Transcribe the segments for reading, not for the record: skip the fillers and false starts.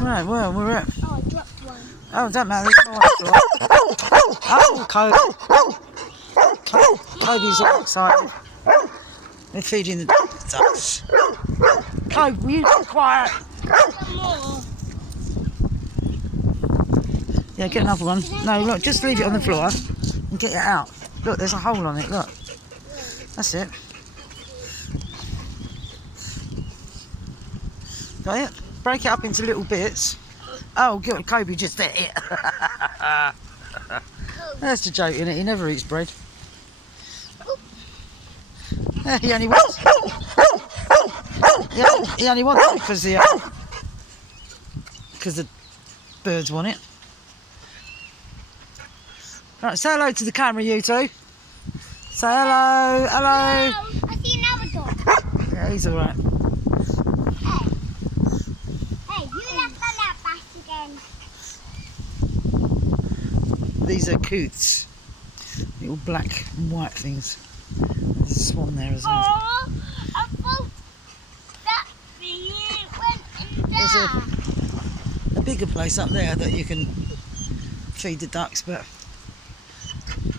Right, well, we're at... Oh, I dropped one. Oh, it doesn't matter. There's more on the floor. Oh, Kobe's all excited. They're feeding the ducks. Kobe, will you be quiet? Some more. Yeah, get another one. No, look, just leave it on the floor and get it out. Look, there's a hole on it, look. That's it. Got it? Break it up into little bits. Oh, good, Kobe just ate it. That's the joke, innit? He never eats bread. Yeah, he only wants... Yeah, he only wants it because the birds want it. Right, say hello to the camera, you two. Say hello, hello. Hello. I see another dog. Yeah, he's all right. Hey, you left that back again. These are coots, little black and white things. There's a swan there as well. Oh, I thought that thing went in There's there. a bigger place up there that you can feed the ducks, but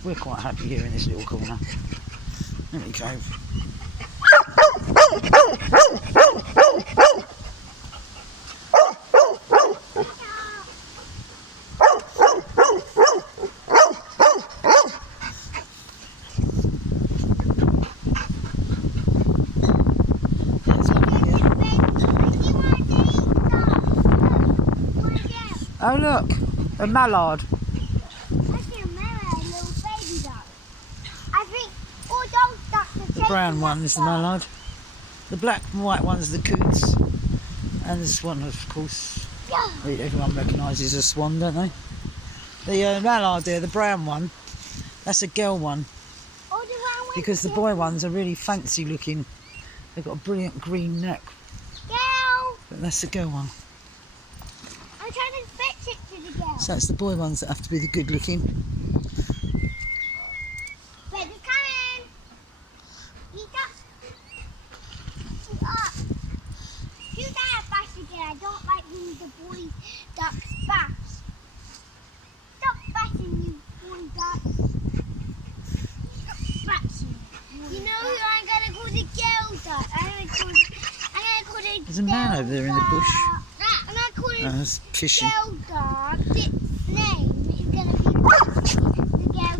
we're quite happy here in this little corner. There we go. Oh look, a mallard. I see a mallard, a little baby duck. I think all those ducks are The brown one is the mallard. The black and white one's the coots. And the swan, of course. Yeah. Everyone recognises a swan, don't they? The mallard there, the brown one, that's a girl one. All the round ones Because the are boy ones are really fancy looking. They've got a brilliant green neck. girl. But that's the girl one. I'm trying to fetch it to the girl. So it's the boy ones that have to be the good looking. Wait, they're coming. Eat up. Eat up. You that bash again. I don't like when the boy ducks bash. Stop bashing, you boy ducks. Stop bashing. You know who I'm gonna call the girl duck? I'm gonna call the There's a man over there in the bush. I'm gonna call it That's fishing. girl duck. Its name is gonna be the girl duck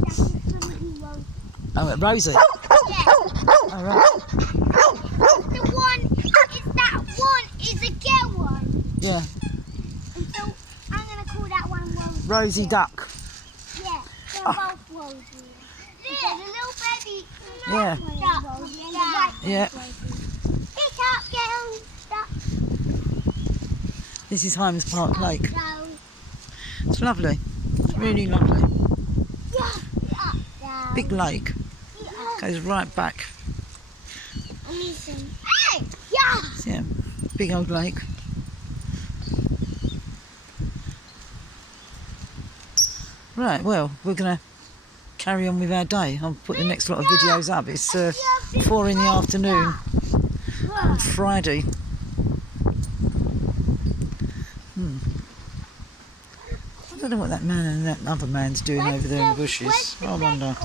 is gonna be Rose. Oh, Rosie. Yeah. All right. The one is that one is a girl one. Yeah, And so I'm gonna call that one Rose. Rosie Duck. Yeah, they're both Roses. Yeah, the little baby. Yeah. Duck. And the white Yeah. Pick up, girl duck. This is Hymes Park Lake. Go. It's lovely. It's really lovely. Yeah. Up, Big lake. Yeah. Goes right back. And listen. Hey! Yeah! Yeah, big old lake. Right, well, we're going to carry on with our day. I'll put the next lot of videos up. It's 4 in the afternoon on Friday. I don't know what that man and that other man's doing over there in the bushes. I wonder.